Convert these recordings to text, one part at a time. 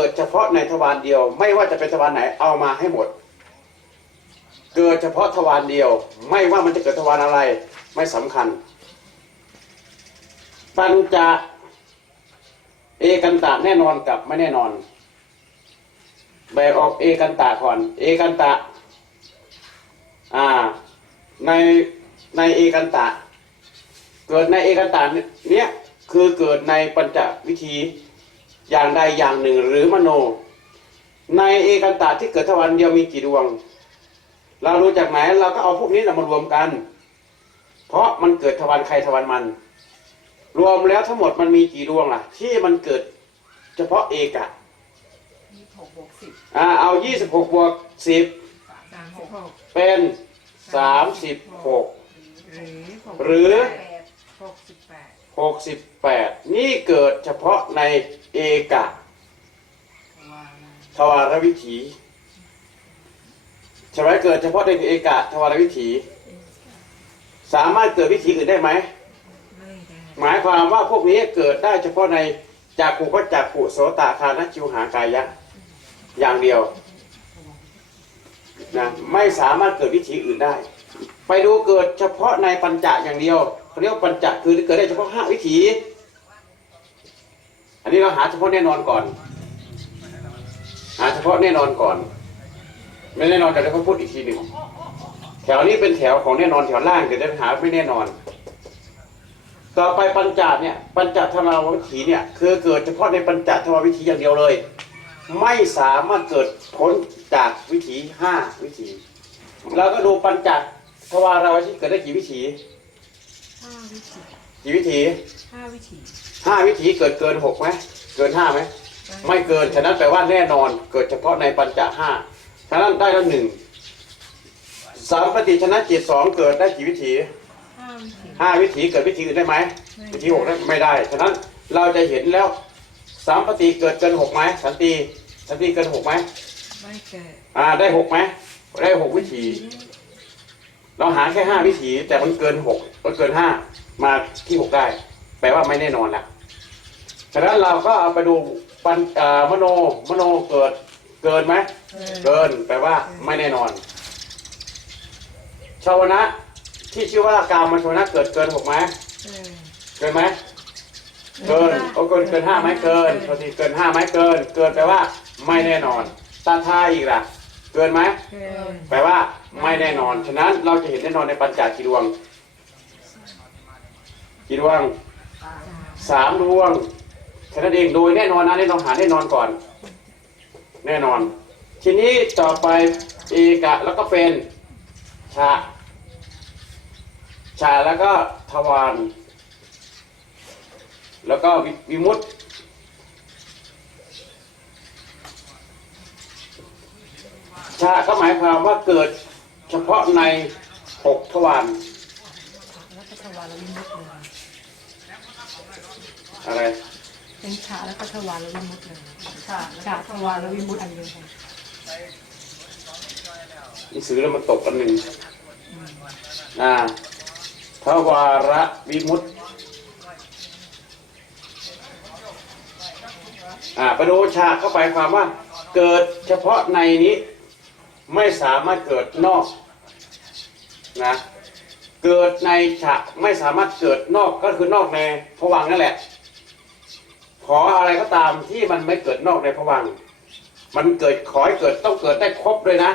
กิดเฉพาะในทวารเดียว ไม่ว่าจะเป็นทวารไหนเอามาให้หมด เกิดเฉพาะทวารเดียว ไม่ว่ามันจะเกิดทวารอะไรไม่สำคัญ ปัญจะเอกันตะแน่นอนกับไม่แน่นอนแบ่งออกเอกันตะก่อน เอกันตะอ่าในในเอกันตะ เกิดในเอกันตะเนี้ยคือเกิดในปัญจวิธี อย่างใดอย่างหนึ่งหรือมโน ในเอกันตะที่เกิดทวารเดียวมีกี่ดวง เรารู้จากไหนเราก็เอาพวกนี้นะมารวมกัน เพราะมันเกิดทวารใครทวารมัน รวมแล้วทั้งหมดมันมีกี่ดวงล่ะ ที่มันเกิดเฉพาะเอกอะยี่สิบหกบวกสิบอ่าเอา26บวก10สามสิบหกเป็น36หรือหรือแปดหกสิบแปด68นี่เกิดเฉพาะใน เอกะวางทวารวิถีใช่ไหมเกิดเฉพาะในเอกะทวารวิถี สามารถเกิดวิถีอื่นได้ไหมไม่ได้หมายความว่าพวกนี้เกิดได้เฉพาะในจากขุก็จากขุโสตคานะชิวหากายะ อย่างเดียวนะไม่สามารถเกิดวิถีอื่นได้ ไปดูเกิดเฉพาะในปัญจะอย่างเดียวเขาเรียกว่าปัญจะคือเกิดได้เฉพาะห้าวิถีอั นนี้เราหาเฉพาะแน่นอนก่อน หาเฉพาะแน่นอนก่อน ไม่แน่นอนแต่เราก็พูดอีกทีหนึ่งแถวนี้เป็นแถวของแน่นอนแถวล่างเดี๋ยวได้หาไม่แน่นอน ต่อไปปัญจเนี่ย ปัญจธรรมวิถีเนี่ย คือเกิดเฉพาะในปัญจธรรมวิถีอย่างเดียวเลย ไม่สามารถเกิดพ้นจากวิถีห้าวิถีเราก็ดูปัญจทวารวิถีเกิดได้กี่วิถีห้าวิถีกี่วิถีห้าวิถี ห้าวิถีเกิดเกินหกไหมเกินห้าไหมไม่เกิน ฉะนั้นแปลว่าแน่นอนเกิดเฉพาะในปัญจห้าฉะนั้นได้แล้วหนึ่งสามปฏิชนะจิตสองเกิดได้กี่วิถีห้าวิถีห้าวิถีเกิดวิถีอื่นได้ไหมวิธีหกได้ไม่ได้ ฉะนั้นเราจะเห็นแล้วสามปฏิเกิดเกินหกไหมสันติสันติเกินหกไหมไม่เกิดอ่าได้หกไหมได้หกวิถีเราหาแค่ห้าวิถีแต่มันเกินหกมันเกินห้ามาที่หกได้ แปลว่าไม่แน่นอนละฉะนั้นเราก็เอาไปดูปัญอ่ามโนมโนเกิดเกินไหมเกิดเกินแปลว่าไม่แน่นอนชาวนะที่ชื่อว่ากามชาวนะเกิดเกินหกไหมเกิดเกินไหมเกินโอ้เกินเกินห้าไหมเกินพอดีเกินห้าไหมเกิน เกินแปลว่า ไม่แน่นอนตาทาอีกล่ะ เกินไหมเกิดแปลว่า ไม่แน่นอน ฉะนั้นเราจะเห็นแน่นอนในปัญจกี่ดวงกี่ดวง สามสามดวงฉะนั้นเองโดยแน่นอนนะนี่เราหาแน่นอนก่อน แน่นอน ทีนี้ต่อไปเอกะแล้วก็เป็นชาชาแล้วก็ทวารแล้วก็วิวิมุตติชาก็หมายความว่าเกิดเฉพาะในหกทวาร แล้วก็ทวารวิมุตติเลย อะไรเป็นชาแล้วก็ทวารวิมุตติเลยชาชาทวารวิมุตติอันเดียวกันหนังสือแล้วมันตกกันหนึ่งอ่าทวาระวิมุตติอ่าไปดูชาเข้าไปความว่า เกิดเฉพาะในนี้ ไม่สามารถเกิดนอกนะเกิดในฉะไม่สามารถเกิดนอกก็คือนอกในผวังค์นั่นแหละข ออะไรก็ตามที่มันไม่เกิดนอกในผวังค์มันเกิดขอให้เกิดต้องเกิดได้ครบเลยนะ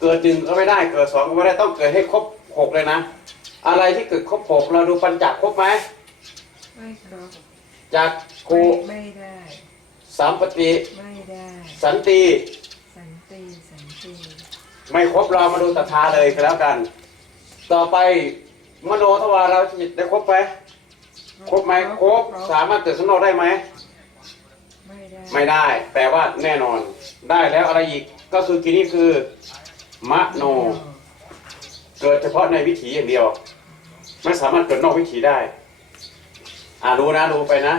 เกิดหนึ่งก็ไม่ได้ เกิดสองก็ไม่ได้ต้องเกิดให้ครบหกเลยนะ อะไรที่เกิดครบหกเราดูปัญจักครบไหมไม่ครบจากครูไม่ได้สามปฏิไม่ได้สันติสันติสันติไม่ครบเรามาดูตถาเลยก็แล้วกัน ต่อไปมโนทวารเราจิตได้ครบไหมครบไหมครบสามารถเกิดข้างนอกได้ไหม ไม่ได้ไม่ได้ แปลว่าแน่นอน ได้แล้วอะไรอีกก็คือกินี่คือ มโน เกิดเฉพาะในวิถีอย่างเดียว ไม่สามารถเกิดนอกวิถีได้อ่ารู้นะรู้ไปนะ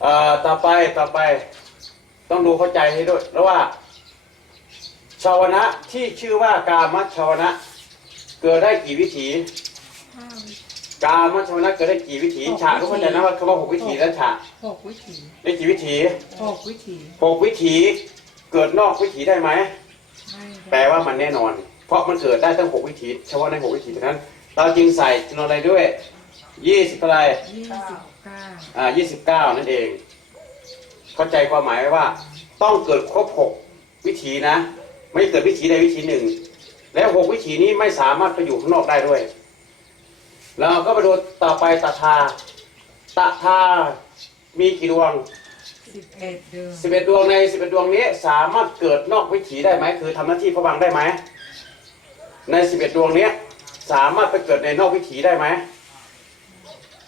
เอ่อต่อไปต่อไป ต้องดูเข้าใจให้ด้วยแล้วว่า ชาวนะที่ชื่อว่ากามชาวนะ เกิดได้กี่วิถี กามชวนะเกิดได้กี่วิถีฉะทุกคนใจนะว่าคำว่าหกวิถีแล้วฉะหกวิถีได้กี่วิถีหกวิถีหกวิถีเกิดนอกวิถีได้ไหมไม่แปลว่ามันแน่นอน เพราะมันเกิดได้ตั้งหกวิถีเฉพาะในหกวิถีเท่านั้น เราจึงใส่จำนวนอะไรด้วยยี่สิบอะไรยี่สิบเก้าอ่ายี่สิบเก้านั่นเอง เข้าใจความหมายไหมว่า ต้องเกิดครบหกวิถีนะ ไม่เกิดวิถีใดวิถีหนึ่ง แล้วหกวิถีนี้ไม่สามารถไปอยู่ข้างนอกได้ด้วย เราก็ไปดูต่อไปตาทาตาทามีกี่ดวงสิบเอ็ดเดือนสิบเอ็ดดวงในสิบเอ็ดดวงนี้สามารถเกิดนอกวิถีได้ไหมคือทำหน้าที่พระวังได้ไหมในสิบเอ็ดดวงนี้สามารถไปเกิดในนอกวิถีได้ไหม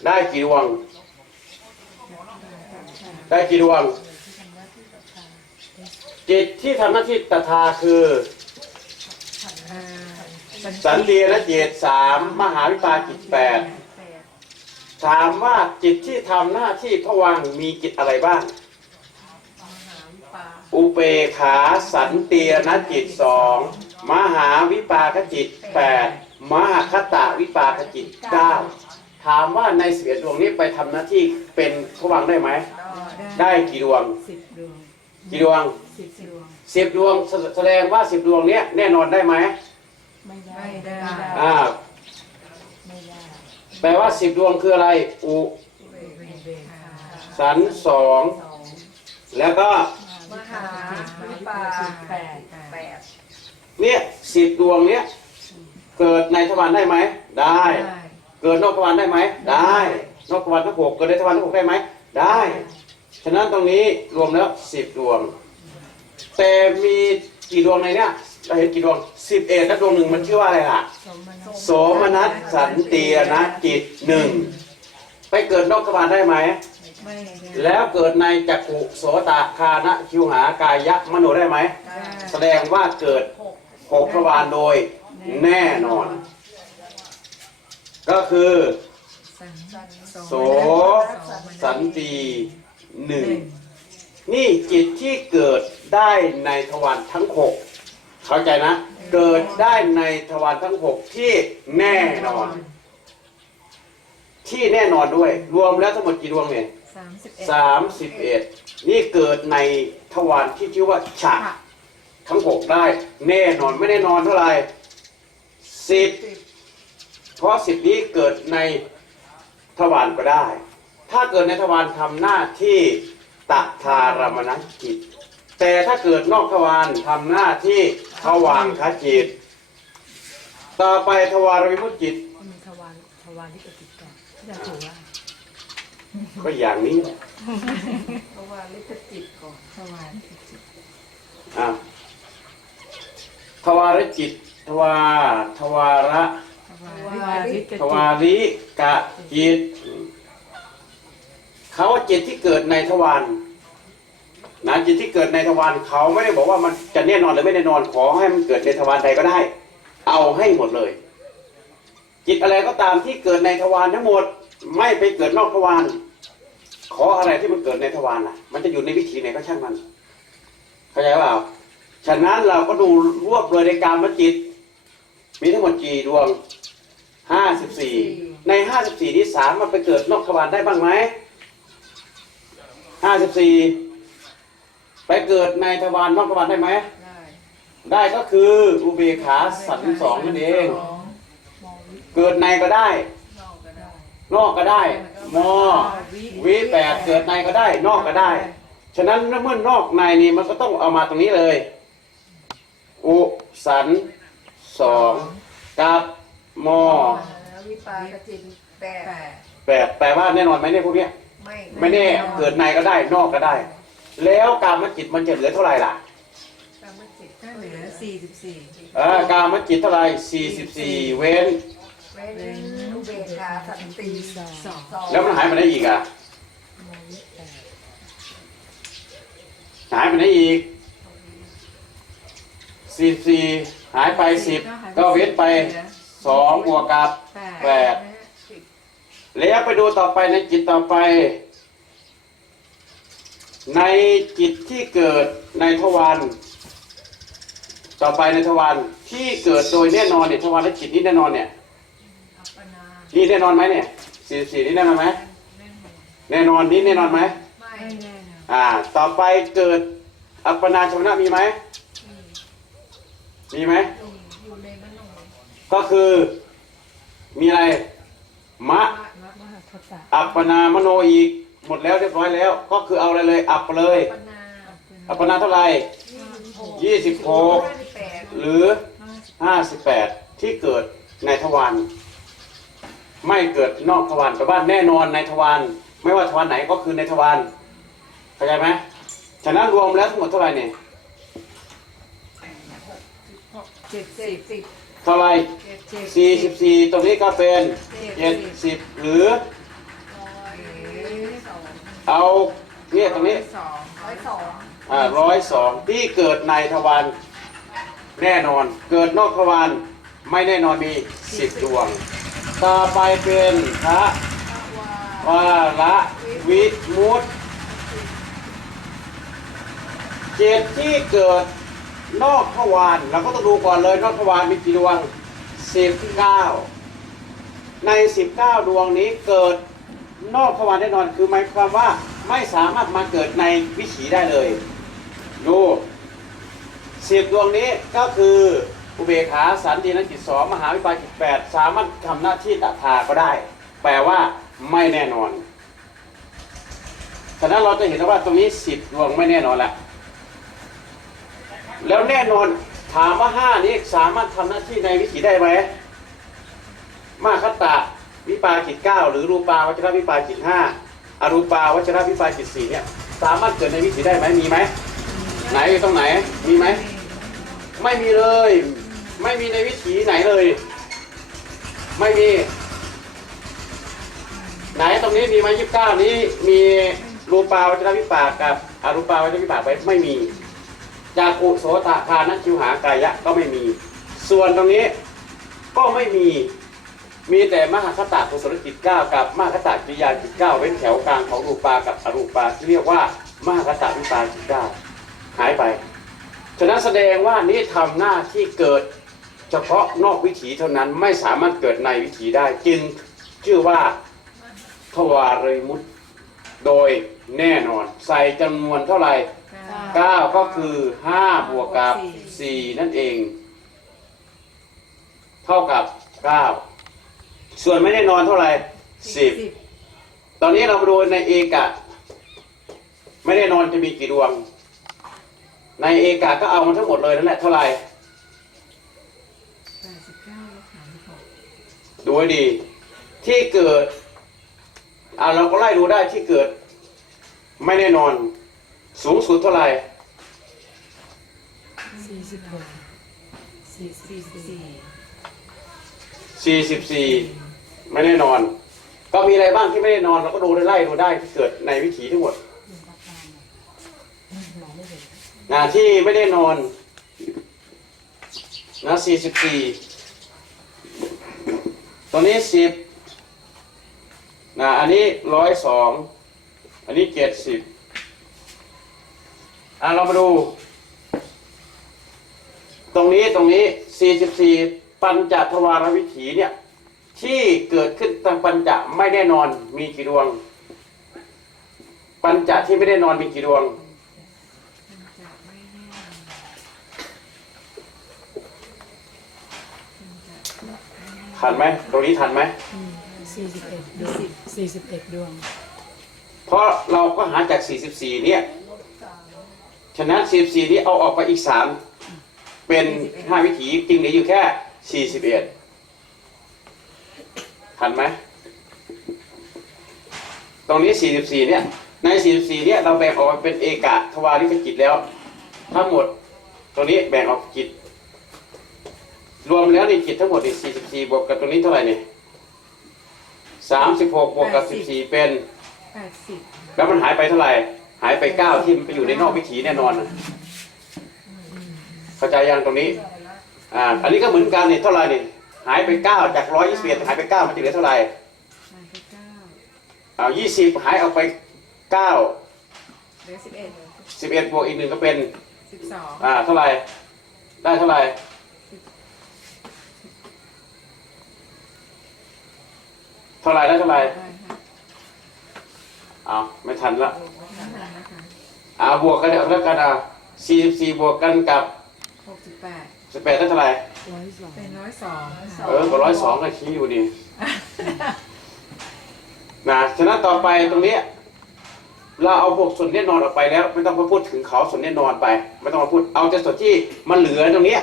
ได้กี่ดวง ได้กี่ดวงจิตที่ทำหน้าที่ตถาคืออ่า สันติและจิตสามมหาวิปาจิตแปดถามว่าจิตที่ทำหน้าที่พระวังมีจิตอะไรบ้าง อุเบกขาสันตินจิตสองมหาวิปากจิตแปดมหาคตาวิปากจิตเก้าถามว่าในสิบเอ็ดดวงนี้ไปทำหน้าที่เป็นพระวังได้ไหม ได้กี่ดวงสิบดวงกี่ดวงสิบดวงสิบดวงแสแสดงว่าสิบดวงเนี้ยแน่นอนได้ไหม ไม่ได้ไม่ได้ อ่าไม่ได้แปลว่าสิบดวงคืออะไร อุเบกขาสันสองแล้วก็มหาวิปาแปดแปดเนี่ยสิบดวงเนี้ยเกิดในทวารได้ไหมได้ เกิดนอกทวารได้ไหมได้ นอกทวารทั้งหกเกิดในทวารทั้งหกได้ไหมได้ ฉะนั้นตรงนี้รวมแล้วสิบดวง แต่มีกี่ดวงในเนี้ย เราเห็นกี่ดวงสิบเอ็ดแล้วดวงหนึ่งมันชื่อว่าอะไรล่ะสมณโสมนัสสันตินะจิตหนึ่งไปเกิดนอกทวารได้ไหม ไม่ได้แล้วเกิดในจักขุโสตคานะคิวหากายะมโนได้ไหม แสดงว่าเกิดหกทวารโดยแน่นอน ก็คือสันโสสันติหนึ่งนี่จิตที่เกิดได้ในทวารทั้งหก เข้าใจนะ เกิดได้ในทวารทั้งหกที่แน่นอน ที่แน่นอนด้วย รวมแล้วทั้งหมดกี่ดวงเนี่ยสามสิบเอ็ดสามสิบเอ็ดนี่เกิดในทวารที่ชื่อว่าฉะทั้งหกได้แน่นอนไม่แน่นอนเท่าไหร่สิบเพราะสิบนี้เกิดในทวารก็ได้ ถ้าเกิดในทวารทำหน้าที่ตัทารมณจิตแต่ถ้าเกิดนอกทวารทำหน้าที่ ทวารคจิต ต่อไปทวารวิมุตติจิต มีทวารทวารที่ติดกันที่จะถูกว่าก็อย่างนี้แหละทวารลิขจิตก่อนทวารลิขจิตอะทวารจิต ทวาทวาระ ทวารลิขจิตทวาริกะจิตเขาว่าจิตที่เกิดในทวาร นะจิตที่เกิดในทวารเขาไม่ได้บอกว่ามันจะแน่นอนหรือไม่แน่นอนขอให้มันเกิดในทวารใดก็ได้ เอาให้หมดเลย จิตอะไรก็ตามที่เกิดในทวารทั้งหมด ไม่ไปเกิดนอกทวารขออะไรที่มันเกิดในทวารล่ะ มันจะอยู่ในวิถีไหนก็ช่างมันเข้าใจเปล่าฉะนั้นเราก็ดูรวบเลยในการมจิต มีทั้งหมดกี่ดวงห้าสิบสี่ในห้าสิบสี่นี้สามมันไปเกิดนอกทวารได้บ้างไหมห้าสิบสี่ ไปเกิดในทวารนอกทวารได้ไหม ได้ได้ก็คืออุเบกขาสันสองนั่นเองสอง มองวิเกิดในก็ได้ นอกก็ได้นอกก็ได้ มอวิแปดเกิดในก็ได้ นอกก็ได้ ฉะนั้นเมื่อนอกในนี่มันก็ต้องเอามาตรงนี้เลย อุสันสองกับมอวิปากจิตแปดแปดแปดแปลว่าแน่นอนไหมเนี่ยพวกเนี้ย ไม่ไม่แน่เกิดในก็ได้ นอกก็ได้ แล้วกามจิตมันจะเหลือเท่าไหร่ล่ะกรรมจิตก็เหลือสี่สิบสี่เออกามจิตเท่าไหร่สี่สิบสี่เว้น เว้นอุเบกขาสันติสองสองแล้วมันหายไปไหนอีกอะมองวิแปดหายไปไหนอีกสี่สี่หายไปสิบก็เว้นไปสองบวกกับแปดแปด แล้วไปดูต่อไปในจิตต่อไป ในจิตที่เกิดในทวารต่อไปในทวารที่เกิดโดยแน่นอนเนี่ยทวารและจิตนี้แน่นอนเนี่ยอัปปนานี่แน่นอนไหมเนี่ยสี่สี่นี่แน่นอนไหมแน่นอนนี่แน่นอนไหมไม่ไม่แน่นะอ่า ต่อไปเกิดอัปปนาชวนะมีไหมมีไหมอยู่ในมโนก็คือมีอะไรมะมหาทัตตะอัปปนามโนอีก หมดแล้วเรียบร้อยแล้ว ก็คือเอาอะไรเลย อัปไปเลยปนาอัปปนาเท่าไหร่ยี่สิบหกห้าสิบแปดหรือห้าสิบแปดที่เกิดในทวารไม่เกิดนอกทวารแต่ว่าแน่นอนในทวารไม่ว่าทวารไหนก็คือในทวารเข้าใจไหมฉะนั้นรวมแล้วทั้งหมดเท่าไหร่เนี่ยเจ็ดเจ็สิดบสิบเท่าไหร่เจ็ดสี่สิบสี่ตรงนี้ก็เป็นเจ็ดสิบหรือร้อยสอง เอาเนี่ยตรงนี้สองร้อยสองอ่าร้อยสองที่เกิดในทวารแน่นอน เกิดนอกทวารไม่แน่นอนมีสิบดวง ต่อไปเป็นพระวาวาละวิมุตติเจตที่เกิดนอกทวารเราก็ต้องดูก่อนเลยนอกทวารมีกี่ดวงสิบเก้าในสิบเก้าดวงนี้เกิด นอกทวารแน่นอนคือหมายความว่าไม่สามารถมาเกิดในวิถีได้เลยดูสิบดวงนี้ก็คืออุเบกขาสันตินักจิตสองมหาวิปาจิตแปดสามารถทำหน้าที่ตัดทาก็ได้ แปลว่าไม่แน่นอนฉะนั้นเราจะเห็นว่าตรงนี้สิบดวงไม่แน่นอนแหล้วแล้วแน่นอนถามว่าห้านี้สามารถทำหน้าที่ในวิถีได้ไหมมาคตะ วิปาจิตเก้าหรือรูปาวัชรวิปาจิตห้าอรูปาวัชรวิปาจิตสี่เนี่ยสามารถเกิดในวิถีได้ไหมมีไหมไหนอยู่ตรงไหนมีไหมไม่มีเลย ไม่มีในวิถีไหนเลย ไม่มี ไหนตรงนี้มีไหมยี่สิบเก้านี้มีรูปาวัชรวิปากกับอรูปาวัชรวิปากไว้ไม่มีจากกุโสตาคานัชิวหากายะก็ไม่มี ส่วนตรงนี้ก็ไม่มี มีแต่มหาคตากุศลจิตเก้ากับมหาคตากิริยาจิตเก้าเว้นแถวกลางของรูปากับอรูปาที่เรียกว่ามหาคตาวิปาจิตเก้าหายไป ฉะนั้นแสดงว่านี้ทำหน้าที่เกิดเฉพาะนอกวิถีเท่านั้นไม่สามารถเกิดในวิถีได้จึงชื่อว่าทวารยมุตโดยแน่นอน ใส่จำนวนเท่าไหร่เก้า9ก็คือ5บวกกับ 4 นั่นเอง เท่ากับ 9 ส่วนไม่แน่นอนเท่าไหร่10ตอนนี้เรามาดูในเอกะ ไม่แน่นอนจะมีกี่ดวง ในเอกะก็เอามาทั้งหมดเลยนั่นแหละเท่าไหร่แปดสิบเก้าลบสามสิบหกดูให้ดี ที่เกิดอ่าเราก็ไล่ดูได้ที่เกิด ไม่แน่นอน สูงสุดเท่าไหร่สี่สิบหกสี่สิบสี่44 ไม่แน่นอน ก็มีอะไรบ้างที่ไม่แน่นอนเราก็ดูได้ไล่ดูได้ที่เกิดในวิถีทั้งหมดงไม่เห็นที่ไม่แน่นอนนะ44ตัวนี้10นะอันนี้102อันนี้70อะเรามาดู ตรงนี้ตรงนี้44ปัญจทวารวิถีเนี่ย ที่เกิดขึ้นทางปัญจะไม่แน่นอนมีกี่ดวง ปัญจะที่ไม่แน่นอนมีกี่ดวงจะไม่แน่ทันไหมตรงนี้ทันไหมสี่สิบเอ็ดดวงสี่สิบเอ็ดดวง เพราะเราก็หาจาก44เนี่ยฉะนั้น44นี้เอาออกไปอีก3เป็น5วิถีจริงเหลืออยู่แค่41 ทันไหมตรงนี้ 44 เนี่ย ใน 44 เนี่ย เราแบ่งออกมาเป็นเอกะทวาริกจิตแล้ว ทั้งหมด ตรงนี้แบ่งออกจิตรวมแล้วนี่จิตทั้งหมดนี่44 บวกกับตรงนี้เท่าไหร่นี่36 บวกกับ 14 เป็นแปดสิบแล้วมันหายไปเท่าไหร่ หายไปเก้าที่มันไปอยู่ในนอกวิถีแน่นอนน่ะเข้าใจยังตรงนี้ อ่า อันนี้ก็เหมือนกันนี่เท่าไหร่นี่ หายไปเก้าจากร้อยยี่สิบเอ็ดหายไปเก้ามันจะเหลือเท่าไหร่หายไปเก้าเอายี่สิบหายออกไปเก้าเหลือสิบเอ็ดสิบเอ็ดบวกอีกหนึ่งก็เป็นสิบสองอ่าเท่าไหร่ได้เท่าไหร่เท่าไหร่แล้วเท่าไหร่ได้ค่ะเอาไม่ทันละนั่นแหละนะคะเอาบวกกันเอาแล้วกันอะสี่สิบสี่บวกกันกับหกสิบแปด สิบแปดได้เท่าไหร่ร้อยสองเป็นร้อยสองเออก็ร้อยสองก็ชี้อยู่ดีนะฉะนั้นต่อไปตรงเนี้ยเราเอาพวกส่วนแน่นอนออกไปแล้ว ไม่ต้องมาพูดถึงเขาส่วนแน่นอนไป ไม่ต้องมาพูดเอาแต่ส่วนที่มันเหลือตรงเนี้ย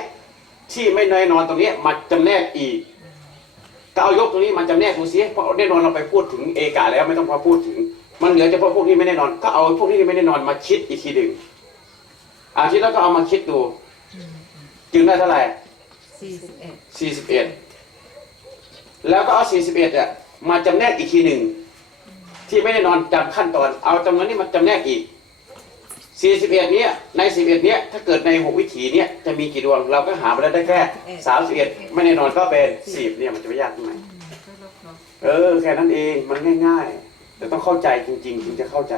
ที่ไม่แน่นอนตรงเนี้ยมาจำแนกอีกก็เอายกตรงนี้มาจำแนกดูซิเพราะแน่นอนเราไปพูดถึงเอกาแล้วไม่ต้องมาพูดถึง มันเหลือเฉพาะพวกที่ไม่แน่นอน ก็เอาพวกที่ไม่แน่นอนมาคิดอีกทีหนึ่งอาทิตย์แล้วก็เอามาคิดดู จึงได้เท่าไหร่สี่สิบเอ็ดสี่สิบเอ็ดแล้วก็เอาสี่สิบเอ็ดอะมาจำแนกอีกทีหนึ่งที่ไม่ได้นอนจำขั้นตอน เอาจำนวนนี้มาจำแนกอีกสี่สิบเอ็ดเนี้ยในสิบเอ็ดเนี้ยถ้าเกิดในหกวิถีเนี้ยจะมีกี่ดวงเราก็หามาแล้วได้แค่สามสิบเอ็ดไม่แน่นอนก็เป็นสิบเนี่ยมันจะไม่ยากตรงไหนก็ลบลบเออแค่นั้นเองมันง่าย ๆ แต่ต้องเข้าใจจริงๆถึงจะเข้าใจ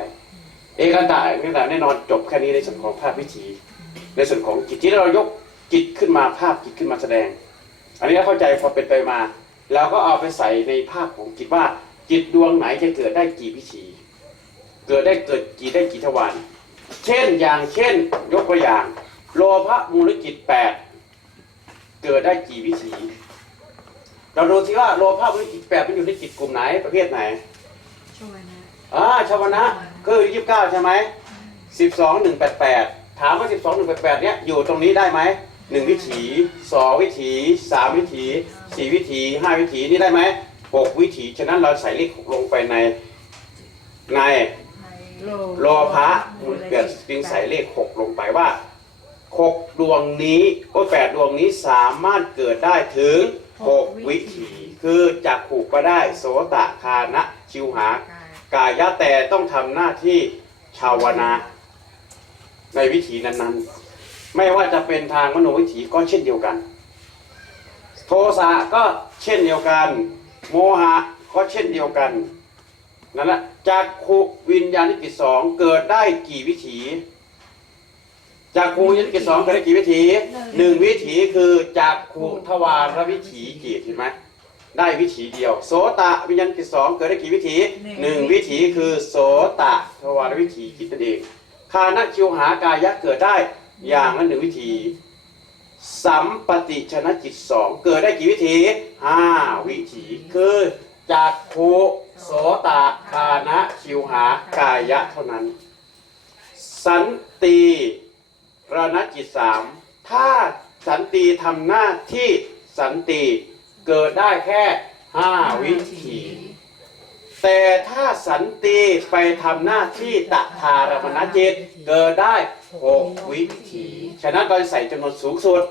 เอกันตะเอกกันตะแน่นอนจบแค่นี้ในส่วนของภาพวิถี ในส่วนของจิตที่เรายก จิตขึ้นมาภาพจิตขึ้นมาแสดง อันนี้เราเข้าใจพอเป็นไปมาเราก็เอาไปใส่ในภาพของจิตว่าจิตดวงไหนจะเกิดได้กี่วิถีเกิดได้เกิดกี่ได้กี่ทวารเช่นอย่างเช่น ยกตัวอย่าง โลภะมูลจิตแปดเกิดได้กี่วิถีเราดูสิว่าโลภะมูลจิตแปดมันอยู่ในจิตกลุ่มไหนประเภทไหนช่วยนะอ่าชาวนะคือยี่สิบเก้าใช่ไหมสิบสองหนึ่งแปดแปดถามว่าสิบสองหนึ่งแปดแปดเนี้ยอยู่ตรงนี้ได้ไหม หนึ่งวิถีสองวิถีสามวิถีสี่วิถีห้าวิถีนี่ได้ไหมหกวิถีฉะนั้นเราใส่เลขหกลงไปในในโลภะมูลเกิดจึงใส่เลขหกลงไปว่าหกดวงนี้โอ้แปดดวงนี้สามารถเกิดได้ถึงหกวิถีคือจักขู่ก็ได้โสตะคานะชิวหากายะแต่ต้องทำหน้าที่ชาวนาในวิถีนั้นๆ ไม่ว่าจะเป็นทางมโนวิถีก็เช่นเดียวกัน โทสะก็เช่นเดียวกัน โมหะก็เช่นเดียวกันนั่นแหละจากขุวิญญาณกิจสองเกิดได้กี่วิถี จากขูวิญญาณกิจสองเกิดได้กี่วิถีหนึ่งวิถีคือจากขุทวารวิถีกิจเห็นไหมได้วิถีเดียว โสตะวิญญาณกิจสองเกิดได้กี่วิถีหนึ่งวิถีคือโสตะทวารวิถีกิจนั่นเองคานะคิวหากายะเกิดได้ อย่างละหนึ่งวิถีสัมปติชนะจิตสองเกิดได้กี่วิถีห้าวิถีคือจากภูโสตะคานะคิวหากายะเท่านั้น สันติระณจิตสามถ้าสันติทำหน้าที่สันติเกิดได้แค่ห้าวิถี แต่ถ้าสันติไปทำหน้าที่ตะทารมณจิต เกิดได้หกวิถีฉะนั้นเราจะใส่จำนวนสูงสุด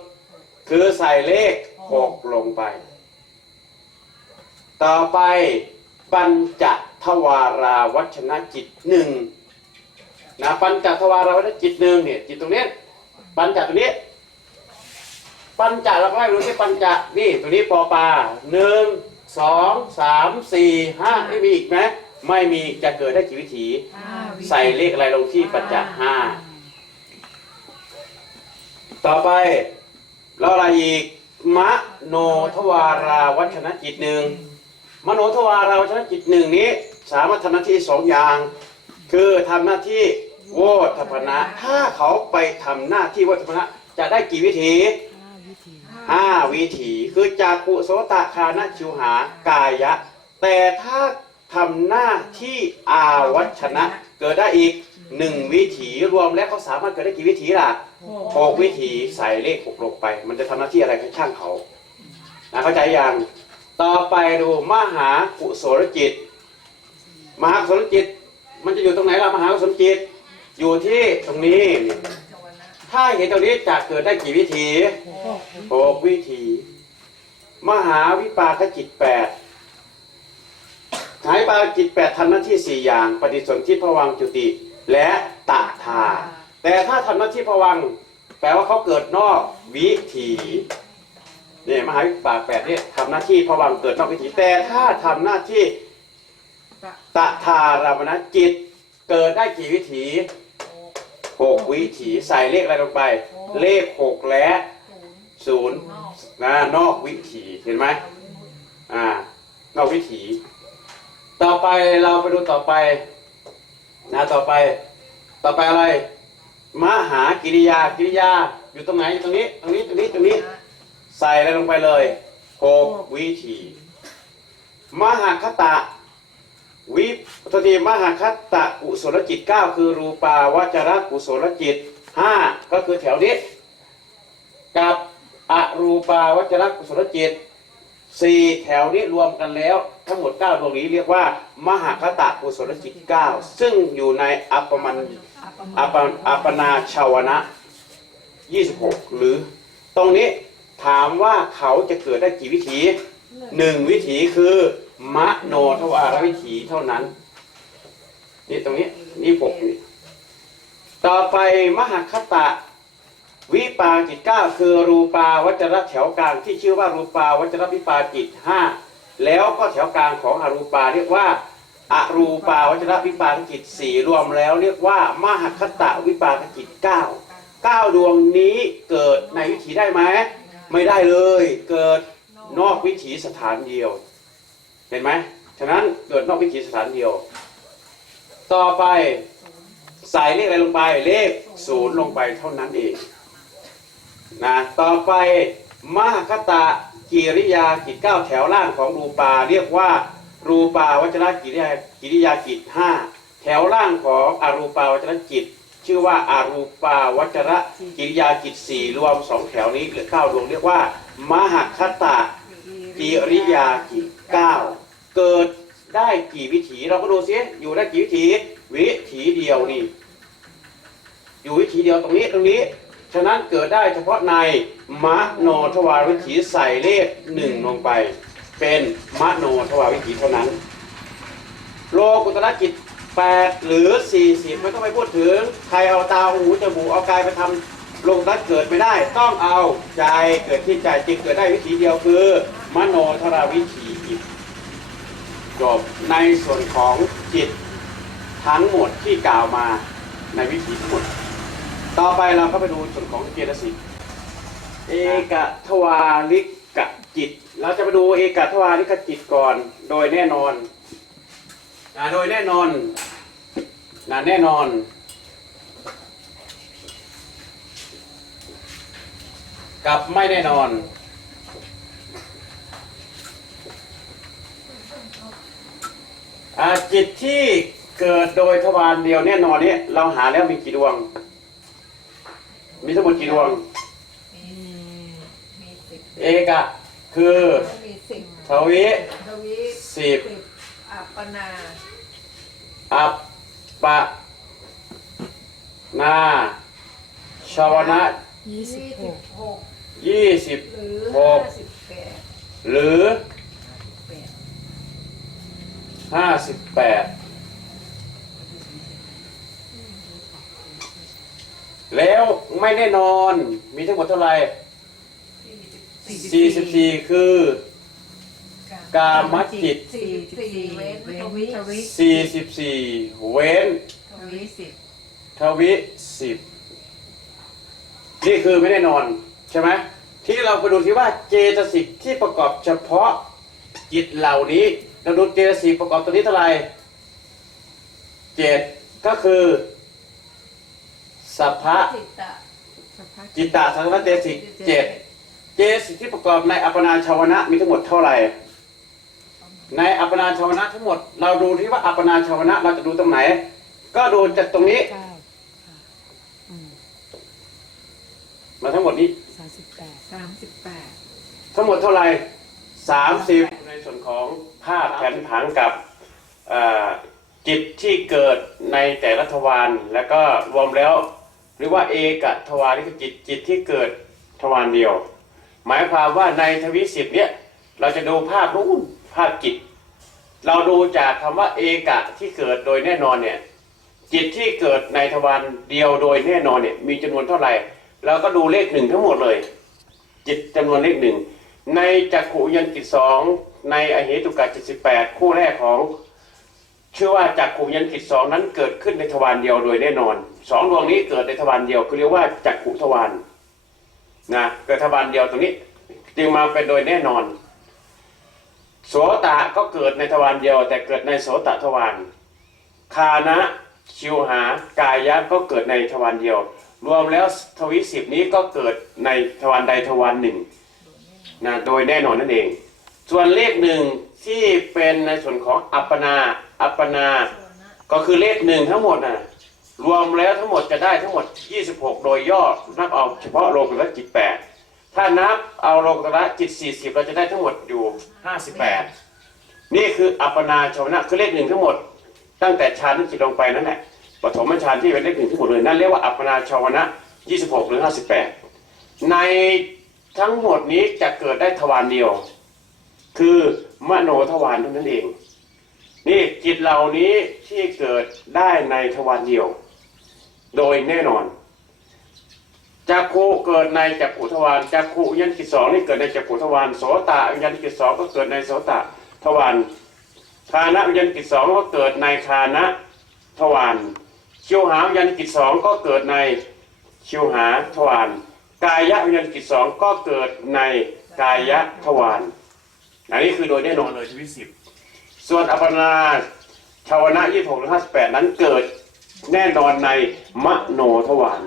คือใส่เลขหกลงไป ต่อไปปัญจทวาราวัชนะจิตหนึ่งนะปัญจทวาราวัชนะจิตหนึ่งเนี่ยจิตตรงนี้ปัญจตรงนี้ ปัญจเราก็ไล่ดูที่ปัญจนี่ตัวนี้ปอปลาหนึ่ง สองสามสี่ห้าไม่มีอีกไหมไม่มีจะเกิดได้กี่วิถีห้าวิใส่เลขอะไรลงที่ปัญจห้าต่อไปเราอะไรอีกมโนทวาราวัชนะจิตหนึ่งมโนทวาราวัชนะจิตหนึ่งนี้ สามารถทำหน้าที่สองอย่าง คือทำหน้าที่โวทัพนะ ถ้าเขาไปทำหน้าที่โวทัพนะจะได้กี่วิถีห้าวิธี ห้าวิถีคือจากกุโสตะคานะชิวหากายะ แต่ถ้าทำหน้าที่อาวัชนะ เกิดได้อีกหนึ่งวิถีรวมแล้วเขาสามารถเกิดได้กี่วิถีล่ะหกวิถีใส่เลขหกลงไป มันจะทำหน้าที่อะไรให้ช่างเขานะเข้าใจยังต่อไปดูมหากุศลจิต มหากุศลจิต มันจะอยู่ตรงไหนล่ะมหากุศลจิต อยู่ที่ตรงนี้ชาวนะ ถ้าเห็นตรงนี้จะเกิดได้กี่วิถีหกวิธี มหาวิปากจิตแปดหายปากจิตแปดทำหน้าที่สี่อย่าง ปฏิสนธิภวังจุติ และตะทา แต่ถ้าทำหน้าที่ภวังแปลว่าเขาเกิดนอกวิถีเนี่ยมหาวิปากแปดเนี่ยทำหน้าที่ภวังเกิดนอกวิถีแต่ถ้าทำหน้าที่ตะทารามณจิตเกิดได้กี่วิถี หกวิถีใส่เลขอะไรลงไป เลขหกและศูนย์ศูนย์นอกนะนอกวิถีเห็นไหมอ่านอกวิถี ต่อไปเราไปดูต่อไปนะต่อไป ต่อไปอะไร มหากิริยากิริยาอยู่ตรงไหนอยู่ตรงนี้ตรงนี้ตรงนี้ตรงนี้ ใส่อะไรลงไปเลยหกวิธีมหาคตะ วิปฏิมหาคตตะกุศลจิตเก้าคือรูปาวจรกุศลจิตห้าก็คือแถวนี้ กับอรูปาวจรกุศลจิตสี่แถวนี้รวมกันแล้ว ทั้งหมดเก้าดวงนี้เรียกว่า มหาคตะกุศลจิตเก้าซึ่งอยู่ในอัปมันอัปปอัปนาชาวนะ 26 หรือ ตรงนี้ถามว่าเขาจะเกิดได้กี่วิถีหนึ่งวิถีคือมโนทวารวิถีเท่านั้น นี่ตรงนี้ นี่หกนี่ต่อไปมหคตะ วิปาจิตเก้าคือรูปาวัจระแถวกลางที่ชื่อว่ารูปาวัจระวิปาจิตห้าแล้วก็แถวกลางของอรูปาเรียกว่าอรูปาวัจระวิปาจิตสี่รวมแล้ว เรียกว่ามหคตะวิปาจิตเก้าเก้าดวงนี้เกิดในวิถีได้ไหมไม่ได้เลย เกิดนอกวิถีสถานเดียว เห็นไหม ฉะนั้นเกิดนอกวิถีสถานเดียว ต่อไปใส่เลขอะไรลงไป เลขศูนย์ลงไปเท่านั้นเองนะต่อไปมหคตะกิริยากิจเก้าแถวล่างของรูปา เรียกว่า รูปาวัจรกิริยากิริยากิจห้าแถวล่างของอรูปาวัจรจิตชื่อว่าอารูปาวัจรกิริยากิจสี่รวมสองแถวนี้หรือเก้าดวงเรียกว่ามหคตะกิริยากิจเก้า เกิดได้กี่วิถีเราก็ดูซิอยู่ได้กี่วิถี วิถีเดียวนี่ อยู่วิถีเดียวตรงนี้ตรงนี้ ฉะนั้นเกิดได้เฉพาะในมโนทวารวิถีใส่เลขหนึ่งลงไป เป็นมโนทวารวิถีเท่านั้น โลกุตระจิตแปดหรือสี่สิบไม่ต้องไปพูดถึงใครเอาตาหูจมูกเอากายไปทำโลกุตระเกิดไม่ได้ ต้องเอาใจเกิดที่ใจจึงเกิดได้วิถีเดียวคือ มโนทวารวิถี จบในส่วนของจิตทั้งหมดที่กล่าวมาในวิถีทั้งหมด ต่อไปเราก็ไปดูส่วนของเจตสิก เอกทวาริกจิต เราจะไปดูเอกทวาริกจิตก่อน โดยแน่นอนนะโดยแน่นอนนะแน่นอนกับไม่แน่นอน อ่าจิตที่เกิดโดยทวารเดียวแน่นอนเนี่ยเราหาแล้วมีกี่ดวง มีทั้งหมดกี่ดวง มีมีสิบเอกะคือมีสิบทวิทวีสิบอัปปนาอัปปะนาชาวนะยี่สิบหกหกยี่สิบหรือหห้ากสิบแปดหรือแปด ห้าสิบแปดแล้วไม่แน่นอน มีทั้งหมดเท่าไหร่สี่สิบ44คือ กามจิตสี่สิบสี่เว้นทวีทวิ44เว้นทวิสิบทวิสิบนี่คือไม่แน่นอน ใช่ไหมที่เราไปดูที่ว่าเจตสิกที่ประกอบเฉพาะจิตเหล่านี้ เราดูเจตสิกประกอบตัวนี้เท่าไหร่เจ็ดก็คือสัพพะจิตตะสัพพะจิตตสังวเจตสิกเจ็ดเจตสิกที่ประกอบในอัปปนาชาวนะมีทั้งหมดเท่าไหร่ ในอัปปนาชาวนะทั้งหมด เราดูที่ว่าอัปปนาชาวนะเราจะดูตรงไหน ก็ดูจากตรงนี้เก้าค่ะอืมมาทั้งหมดนี้สามสิบแปดสามสิบแปดทั้งหมดเท่าไหร่สามสิบในส่วนของ ภาพแผนผังกับจิตที่เกิดในแต่ละทวารแล้วก็รวมแล้วหรือว่าเอกทวารนี่คือจิตจิตที่เกิดทวารเดียว หมายความว่าในทวิสิบเนี่ยเราจะดูภาพนู้นภาพจิต เราดูจากคำว่าเอกะที่เกิดโดยแน่นอนเนี่ยจิตที่เกิดในทวารเดียวโดยแน่นอนเนี่ยมีจำนวนเท่าไหร่เราก็ดูเลขหนึ่งทั้งหมดเลย จิตจำนวนเลขหนึ่ง ในจักขุยันจิสองในอเหตุกะจิตสิบแปดคู่แรกของชื่อว่าจักขุยันจิสองนั้นเกิดขึ้นในทวารเดียวโดยแน่นอนสองดวงนี้เกิดในทวารเดียวคือเรียกว่าจักขุทวารนะเกิดทวารเดียวตรงนี้ จึงมาเป็นโดยแน่นอน โสตะก็เกิดในทวารเดียว แต่เกิดในโสตะทวารคานะชิวหากายะก็เกิดในทวารเดียว รวมแล้วทวิสิบนี้ก็เกิดในทวารใดทวารหนึ่ง นะโดยแน่นอนนั่นเอง ส่วนเลขหนึ่งที่เป็นในส่วนของอัปปนา อัปปนา ก็คือเลขหนึ่งทั้งหมดนะรวมแล้วทั้งหมดจะได้ทั้งหมด 26 โดยย่อนับเอาเฉพาะโลกุตระจิต8ถ้านับเอาโลกุตระจิต 40 เราจะได้ทั้งหมดอยู่ 58 นี่คืออัปปนาชาวนะคือเลขหนึ่งทั้งหมด ตั้งแต่ฌานที่จิตลงไปนั่นแหละปฐมฌานที่เป็นเลขหนึ่งทั้งหมดเลยนั่นเรียกว่าอัปปนาชาวนะ 26 หรือ 58 ใน ทั้งหมดนี้จะเกิดได้ทวารเดียว คือมโนทวารเท่านั้นเอง นี่จิตเหล่านี้ที่เกิดได้ในทวารเดียว โดยแน่นอนจักขุเกิดในจักขุทวารจักขุวิญญาณกิจสองนี่เกิดในจักขุทวารโสตะวิญญาณกิจสองก็เกิดในโสตะทวารคานะวิญญาณกิจสองก็เกิดในคานะทวารชิวหาวิญญาณกิจสองก็เกิดในชิวหาทวาร กายะวิญญาณกิจสองก็เกิดในกายะทวารอันนี้คือโดยแน่นอนเลยชีวิตสิบส่วนอัปปนาชาวนะ26หรือ58นั้นเกิดแน่นอนในมโนทวาร